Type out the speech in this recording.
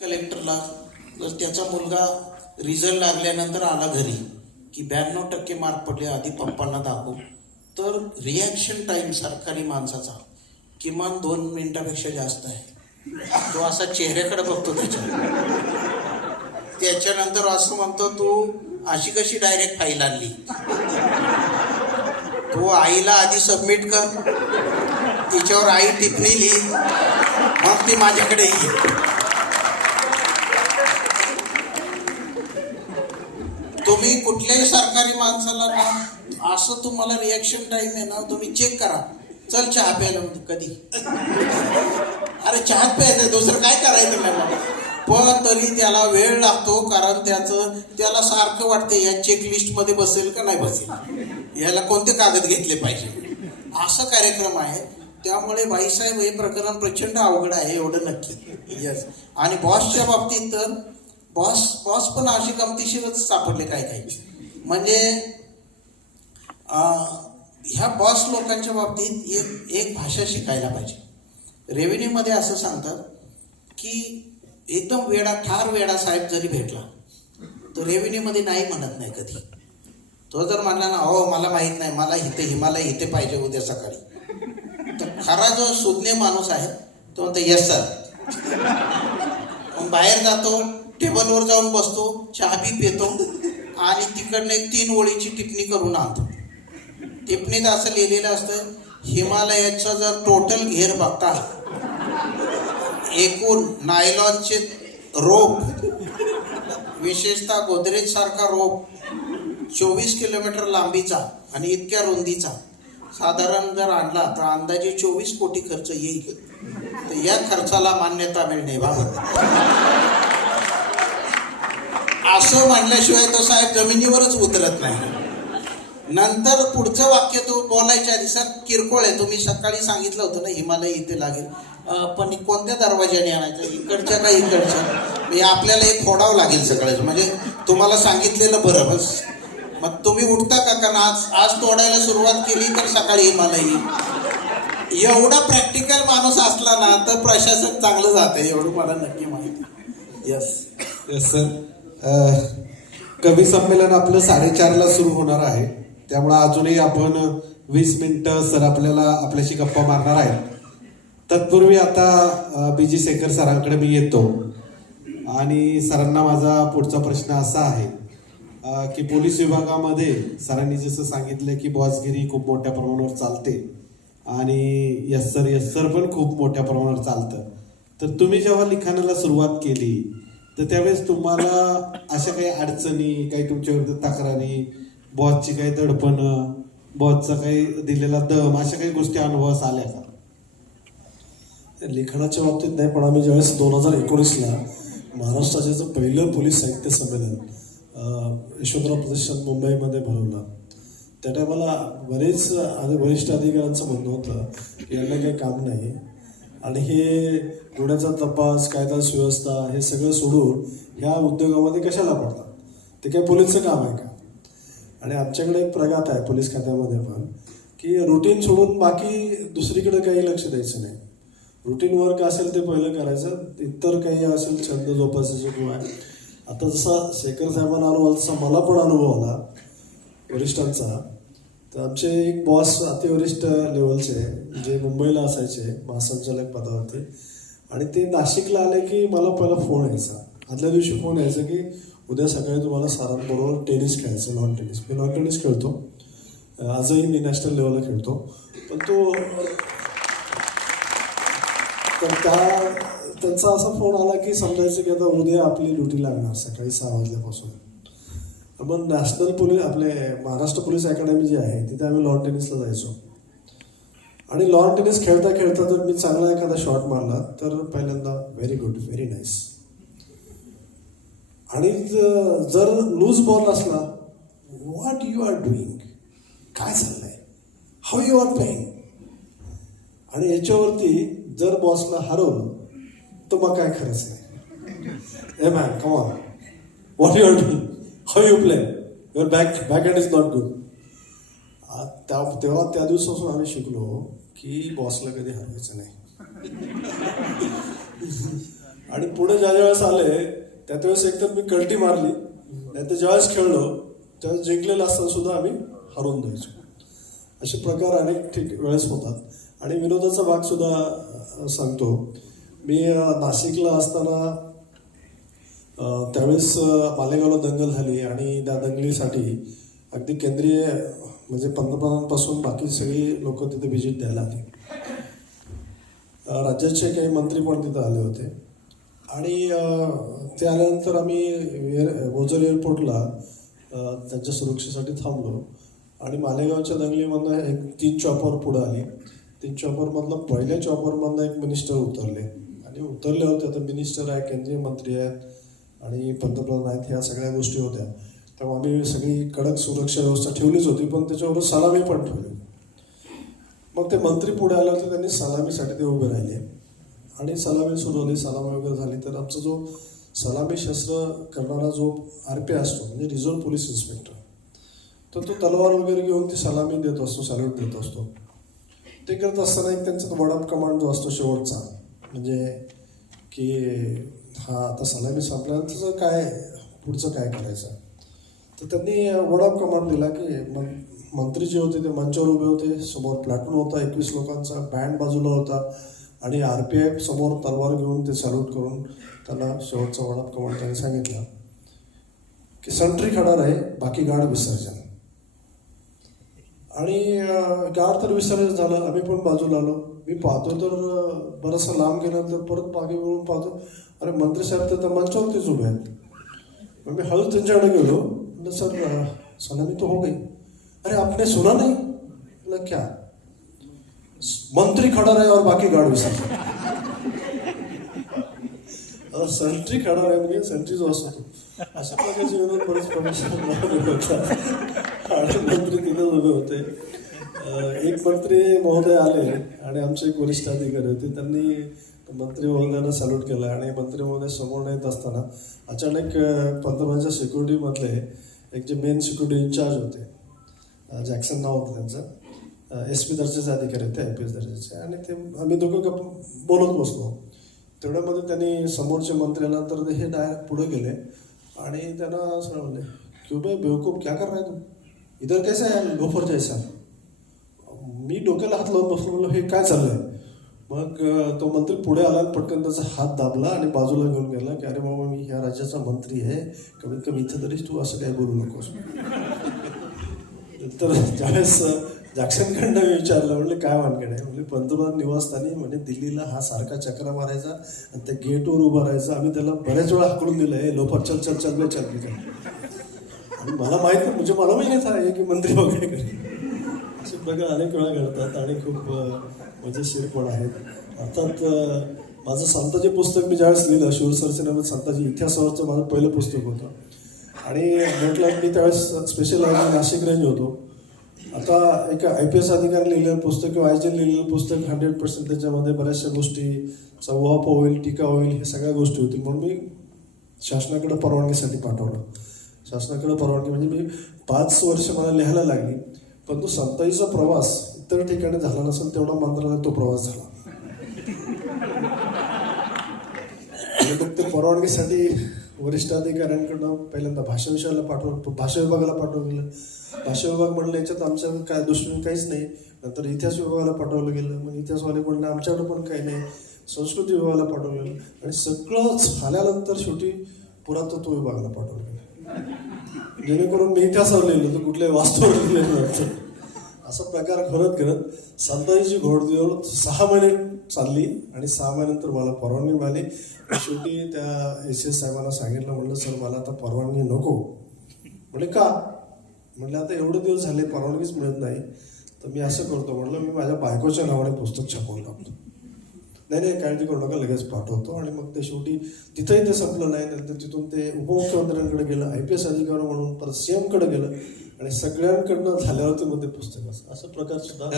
कलेक्टरला जर त्याचा मुलगा रिझल्ट लागल्यानंतर आला घरी की ब्याण्णव टक्के मार्क पडले आधी पप्पांना दाखव. तर रिॲक्शन टाईम सरकारी माणसाचा किमान दोन मिनिटापेक्षा जास्त आहे. तो असा चेहऱ्याकडे बघतो त्याच्या त्याच्यानंतर असं म्हणतो तू अशी कशी डायरेक्ट फाईल आणली? तू आईला आधी सबमिट कर. तिच्यावर आई टिपणी लिही. मग ती माझ्याकडे येईल. तुम्ही कुठल्याही सरकारी माणसाला ना असं तुम्हाला रिॲक्शन टाईम आहे ना तुम्ही चेक करा. चल चहा प्यायला म्हणतो कधी? अरे चहा प्यायचं दुसरं काय करायचं नाही मला पण तरी त्याला वेळ लागतो कारण त्याचं त्याला सारखं वाटते या चेकलिस्टमध्ये बसेल का नाही बसेल? याला कोणते कागद घेतले पाहिजे? असा कार्यक्रम आहे. त्यामुळे बाईसाहेब हे प्रकरण प्रचंड अवघड आहे एवढं नक्की. येस आणि बॉसच्या बाबतीत तर बॉस बॉस पण अशी गमतीशीरच सापडले काय काही म्हणजे ह्या बॉस लोकांच्या बाबतीत एक एक भाषा शिकायला पाहिजे. रेव्हेन्यूमध्ये असं सांगतात की एकदम वेडा ठार वेडा साहेब जरी भेटला तो रेव्हेन्यूमध्ये नाही म्हणत नाही कधी. तो जर म्हणला ना हो मला माहीत नाही मला इथे हिमालय इथे पाहिजे उद्या सकाळी. तर खरा जो सुज्ञ माणूस आहे तो म्हणतो येस सर बाहेर जातो टेबलवर जाऊन बसतो चहा बी पितो आणि तिकडनं एक तीन ओळीची टिप्पणी करून आणतो. टिप्पणीत असं लिहिलेलं असतं हिमालयाचा जर टोटल घेर बघता एकूण नायलॉनचे रोप विशेषतः गोदरेज सारखा रोप चोवीस किलोमीटर लांबीचा आणि इतक्या रुंदीचा साधारण जर आणला तर अंदाजे चोवीस कोटी खर्च येईल. तर या खर्चाला मान्यता मिळणे बाबत. असं म्हणल्याशिवाय तो साहेब जमिनीवरच उतरत नाही. नंतर पुढचं वाक्य तू बोलायच्या आधी सर किरकोळ आहे. तुम्ही सकाळी सांगितलं होतं ना हिमालय इथे लागेल. पण कोणत्या दरवाज्याने आणायचं? इकडच्या का इकडच्या? म्हणजे आपल्याला हे फोडावं लागेल सकाळचं म्हणजे तुम्हाला सांगितलेलं बरं बस. मग तुम्ही उठता का? कारण आज आज तोडायला सुरुवात केली तर सकाळी हिमालय एवढा प्रॅक्टिकल माणूस असला ना तर प्रशासन चांगलं जातं. एवढं मला नक्की माहिती येस येस सर कवी संमेलन आपलं साडेचारला सुरू होणार आहे. त्यामुळं अजूनही आपण वीस मिनिटं सर आपल्याला आपल्याशी गप्पा मारणार आहेत. तत्पूर्वी आता बी जी शेखर सरांकडे मी येतो. आणि सरांना माझा पुढचा प्रश्न असा आहे की पोलीस विभागामध्ये सरांनी जसं सांगितलं की बॉसगिरी खूप मोठ्या प्रमाणावर चालते आणि यस्सर यस्सर पण खूप मोठ्या प्रमाणावर चालतं. तर तुम्ही जेव्हा लिखाणाला सुरुवात केली तर त्यावेळेस तुम्हाला अशा काही अडचणी काही तुमच्यावरती तक्रारी बॉसची काही दडपणं बॉसचा काही दिलेला दम अशा काही गोष्टी अनुभवास आल्या का? लिखाणाच्या बाबतीत नाही पण आम्ही ज्यावेळेस दोन हजार एकोणीसला महाराष्ट्राचे जे पहिलं पोलीस साहित्य संमेलन यशवंतराव प्रतिष्ठान मुंबईमध्ये भरवलं त्या टायमाला बरेच वरिष्ठ अधिकाऱ्यांचं म्हणणं होतं की यांना काही काम नाही. आणि हे गुन्ह्याचा तपास कायदा सुव्यवस्था हे सगळं सोडून ह्या उद्योगामध्ये कशाला पडतात? ते काय पोलीसचं काम आहे का? आणि आमच्याकडे एक प्रघात आहे पोलीस खात्यामध्ये पण की रुटीन सोडून बाकी दुसरीकडे काही लक्ष द्यायचं नाही. रुटीन वर्क असेल ते पहिलं करायचं इतर काही असेल छंद जोपासायचं किंवा आता जसा शेखर साहेबांना अनुभव तसा मला पण अनुभव आला वरिष्ठांचा. तर आमचे एक बॉस अतिवरिष्ठ लेवलचे जे मुंबईला असायचे महासंचालक पदावरती. आणि ते नाशिकला आले की मला पहिला फोन यायचा. आदल्या दिवशी फोन यायचा की उद्या सकाळी तुम्हाला सारांबरोबर टेनिस खेळायचं लॉन टेनिस मी लॉन टेनिस खेळतो. आजही मी नॅशनल लेवलला खेळतो. पण तो तर त्या त्यांचा असा फोन आला की समजायचं की आता उद्या आपली ड्युटी लागणार सकाळी सहा वाजल्यापासून. मग नॅशनल पोलीस आपले महाराष्ट्र पोलीस अकॅडमी जी आहे तिथे आम्ही लॉन टेनिसला जायचो. आणि लॉन टेनिस खेळता खेळता जर मी चांगला एखादा शॉट मारला तर पहिल्यांदा व्हेरी गुड व्हेरी नाईस आणि जर लूज बॉल असला व्हॉट यू आर डुईंग काय चाललंय? हाऊ यू आर प्लेईंग आणि याच्यावरती जर बॉसला हरवलं तर मग काय खरंच नाही ए ma'am come on what you are doing how you play your back backhand is not good त्या तेव्हा त्या दिवसापासून आम्ही शिकलो की बॉसला कधी हरवायचं नाही. आणि पुढे ज्या ज्यावेळेस आले त्या त्यावेळेस एकतर मी कल्टी मारली नाही तर ज्यावेळेस खेळलो त्यावेळेस जिंकलेलं असताना सुद्धा आम्ही हरवून द्यायचो. असे प्रकार अनेक ठीक वेळेस होतात. आणि विनोदाचा भाग सुद्धा सांगतो. मी नाशिकला असताना त्यावेळेस मालेगावला दंगल झाली आणि त्या दंगलीसाठी अगदी केंद्रीय म्हणजे पंतप्रधानांपासून बाकी सगळी लोक तिथे व्हिजिट द्यायला आली. राज्याचे काही मंत्री पण तिथं आले होते. आणि ते आल्यानंतर आम्ही एअर ओझर एअरपोर्टला त्यांच्या सुरक्षेसाठी थांबलो. आणि मालेगावच्या दंगलीमधनं एक तीन चॉपर पुढं आली. तीन चॉपरमधलं पहिल्या चॉपरमधनं एक मिनिस्टर उतरले. आणि उतरले होते तर मिनिस्टर आहे केंद्रीय मंत्री आहेत. आणि पंतप्रधान आहेत ह्या सगळ्या गोष्टी होत्या. तेव्हा आम्ही सगळी कडक सुरक्षा व्यवस्था ठेवलीच होती पण त्याच्यावर सलामी पण ठेवली. मग ते मंत्री पुढे आले होते त्यांनी सलामीसाठी ते उभे राहिले. आणि सलामी सुरू झाली सलामी वगैरे झाली. तर आमचा जो सलामी शस्त्र करणारा जो आर पी असतो म्हणजे रिझर्व्ह पोलीस इन्स्पेक्टर तर तो तलवार वगैरे घेऊन ती सलामी देत असतो सॅल्यूट देत असतो. ते करत असताना एक त्यांचा वर्ड ऑफ कमांड जो असतो शेवटचा म्हणजे की हा आता सलामी संपल्यानंतर काय पुढचं काय करायचं? तर त्यांनी वर्ड ऑफ कमांड दिला की मं मंत्री जे होते ते मंचावर उभे होते समोर प्लॅटून होता एकवीस लोकांचा बँड बाजूला होता आणि आर पी आय समोर तलवार घेऊन ते सॅल्यूट करून त्यांना शेवटचा वर्ड ऑफ कमांड त्यांनी सांगितला. की संट्री खडा आहे बाकी गाड विसर्जन. आणि गार गाड तर विसर्जन झालं आम्ही पण बाजूला आलो. मी पाहतो तर बराचसा बरंचसं लांब गेल्यानंतर परत मागे मिळून पाहतो. अरे मंत्री साहेब तर त्या मंचावरतीच उभे आहेत. मग मी हळूच त्यांच्याकडे गेलो. म्हणलं सर सलामी तो हो गई. अरे आपने सुना नहीं? म्हणलं क्या? मंत्री खड़ा रहे और बाकी गाड विसर सेंट्री खडा आहे म्हणजे संट्री जो असतो अशा प्रकारचे विनोद बरेच प्रवेशात आणि मंत्री तिथेच उभे होते एक मंत्री महोदय आले आणि आमचे एक वरिष्ठ अधिकारी होते. त्यांनी मंत्री महोदयांना सॅल्यूट केला आणि मंत्री महोदय समोर येत असताना अचानक अं, पंतप्रधानांच्या सिक्युरिटीमधले एक जे मेन सिक्युरिटी इन्चार्ज होते जॅक्सन नाव होतं त्यांचं. एस पी दर्जाचे अधिकारी होते आय पी एस दर्जाचे. आणि ते आम्ही दोघं गप बोलत बसलो. तेवढ्यामध्ये त्यांनी समोरचे मंत्री आल्यानंतर ते हे डायरेक्ट पुढे गेले आणि त्यांना असं म्हणले की भाई बेवकूफ? क्या कर रहा है तू इधर कैसे आहे लोफर जैसा मी डोक्याला हात लावून बसलो म्हणलं हे काय चाललंय मग तो मंत्री पुढे आला आणि पटकन त्याचा हात दाबला आणि बाजूला घेऊन गेला की अरे बाबा मी ह्या राज्याचा मंत्री आहे कमीत कमी इथं तरी तू असं काही बोलू नकोस तर ज्यावेळेस जॅक्सनकडनं मी विचारलं म्हणले काय वानकडे आहे म्हणजे पंतप्रधान निवासस्थानी म्हणजे दिल्लीला हा सारखा चक्रा मारायचा आणि त्या गेटवर उभा राहायचा आम्ही त्याला बऱ्याच वेळा हाकडून दिलं हे लोफर चल चल चल चल चल मला माहीत नाही म्हणजे मला माहिती आहे की मंत्री वगैरे करेल असे प्रकार अनेक वेळा घडतात आणि खूप मजेशीर पण आहेत. अर्थात माझं संताजी पुस्तक मी ज्यावेळेस लिहिलं शिवसरसेना संताजी इतिहासावरचं माझं पहिलं पुस्तक होतं. आणि म्हटलं मी त्यावेळेस स्पेशल नाशिक रेंज होतो. आता एका आय पी एस अधिकारी लिहिलेलं पुस्तक किंवा आय जी लिहिलेलं पुस्तक हंड्रेड पर्सेंट त्याच्यामध्ये बऱ्याचशा गोष्टी वाप होईल टीका होईल हे सगळ्या गोष्टी होती म्हणून मी शासनाकडे परवानगीसाठी पाठवलं. शासनाकडे परवानगी म्हणजे मी पाच वर्ष मला लिहायला लागली पण तो संताईचा प्रवास इतर ठिकाणी झाला नसेल तेवढा मंत्रालयात तो प्रवास झाला. मग ते परवानगीसाठी वरिष्ठ अधिकाऱ्यांकडनं पहिल्यांदा भाषा विषयाला पाठवलं भाषा विभागाला पाठवलं गेलं. भाषा विभाग म्हणलं याच्यात आमच्या काय दृष्टीने काहीच नाही. नंतर इतिहास विभागाला पाठवलं गेलं. मग इतिहासवाले म्हणलं आमच्याकडे पण काही नाही. संस्कृती विभागाला पाठवलं गेलं. आणि सगळं झाल्यानंतर शेवटी पुरातत्व विभागाला पाठवलं गेलं. जेणेकरून मी इतिहासावर लिहिलं तर कुठल्याही वास्तवावर लिहिलं नव्हतं असा प्रकार करत करत संताजीची घोडदौड सहा महिने चालली आणि सहा महिन्यानंतर मला परवानगी मिळाली. शेवटी त्या एस एस साहेबांना सांगितलं म्हणलं सर मला आता परवानगी नको. म्हटले का? म्हटलं आता एवढे दिवस झाले परवानगीच मिळत नाही. तर मी असं करतो. म्हटलं मी माझ्या बायकोच्या नावाने पुस्तक छापून लावतो नाही नाही काळजी करू नका लगेच पाठवतो आणि मग ते शेवटी तिथंही ते संपलं नाही नंतर तिथून ते उपमुख्यमंत्र्यांकडे गेलं आय पी एस अधिकारी म्हणून परत सी एमकडे गेलं आणि सगळ्यांकडनं झाल्यावरती मग ते पुस्तक असं असं प्रकार सुद्धा